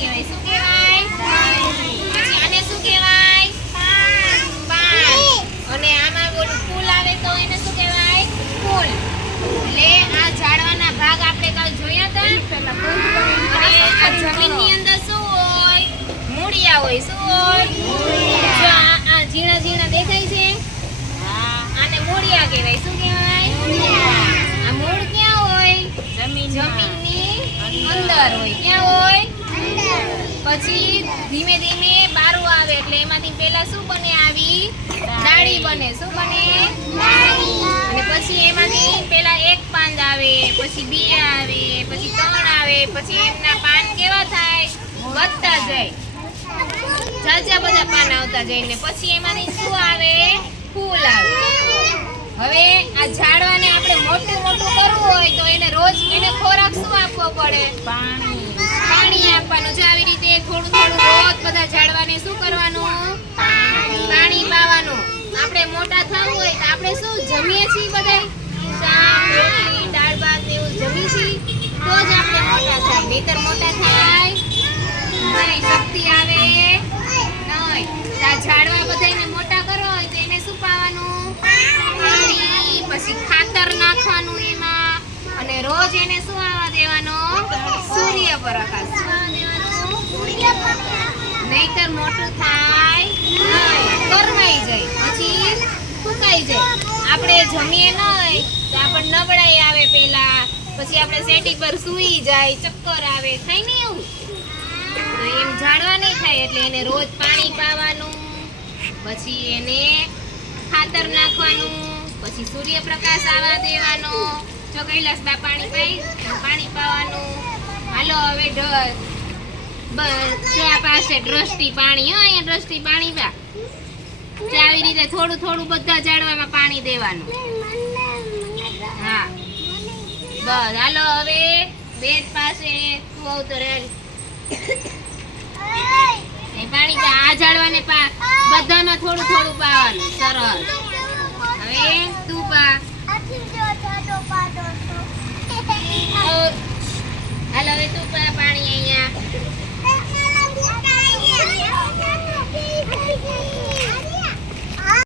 કહેવાય શું કહેવાય પછી આને શું કહેવાય પાન. અને આમાં ઓલું ફૂલ આવે તો એને શું કહેવાય ફૂલ. એટલે આ ઝાડવાના ભાગ આપણે કાલ જોયા હતા આ જમીનની અંદર શું હોય? મૂળિયા હોય. શું હોય? જો આ ઝીણા ઝીણા દેખાય છે. આને મૂળિયા કહેવાય. શું કહેવાય આ મૂળ ક્યાં હોય? જમીનની. અંદર હોય. ક્યાં હોય? પછી ધીમે ધીમે બારું આવે એટલે એમાંથી પેલા શું બને આવી? ડાળી બને. શું બને? અને પછી એમાંથી પેલા એક પાંદ આવે, પછી બે આવે, પછી ત્રણ આવે, પછી એમના પાન કેવા થાય? વધતા જાય. ઝાઝા બધા પાન આવતા જાય ને પછી એમાંથી શું આવે? ફૂલ આવે. હવે આ ઝાડવાને આપણે મોટું મોટું કરવું હોય તો એને રોજ એને ખોરાક શું આપવો પડે પાણી આપવાનું છે આવી રીતે થોડું થોડું રોજ બધા ઝાડવાને શું કરવાનું પાણી પાવાનું આપણે મોટા થવું હોય તો આપણે શું જમીએ છીએ બધા શાક દાળ ભાત એવું જમીએ છીએ. તો જ આપણે મોટા થાય. નહીતર મોટા થાય નહીં શક્તિ આવે. નહીં આ ઝાડવા બધાને મોટા કરવા હોય તો એને પાણી, પછી ખાતર નાખવાનું એમાં. અને રોજ એને શું દેવાનો? સૂર્ય પ્રકાશ નહીતર મોટું થાય. નહીં કરમાઈ જાય. પછી ફૂંકાઈ જાય. આપણે જમીએ નહીં તો આપણને નબળાઈ આવે પેલા પછી આપણે સેટી પર સૂઈ જાય, ચક્કર આવે, થાય ને એવું? એમ જાણવા નહીં થાય એટલે એને રોજ પાણી પાવાનું, પછી એને ખાતર નાખવાનું, પછી સૂર્યપ્રકાશ આવવા દેવાનો, જો કૈલાસ બા પાણી પાઈ પાણી પાવાનું. હાલો હવે ઢ બસ ત્યાં પાસે દ્રષ્ટિ પાણી હા અહીંયા દ્રષ્ટિ પાણી પા. તે આવી રીતે થોડું થોડું બધા ઝાડવામાં પાણી દેવાનું. હા. બસ હાલો હવે બેડ પાસે તું આવતો રહે પાણી આ ઝાડવાને પા બધામાં થોડું થોડું પાવાનું સરસ. હવે તું પા. હાલો હવે તું પા પાણી અહીંયા.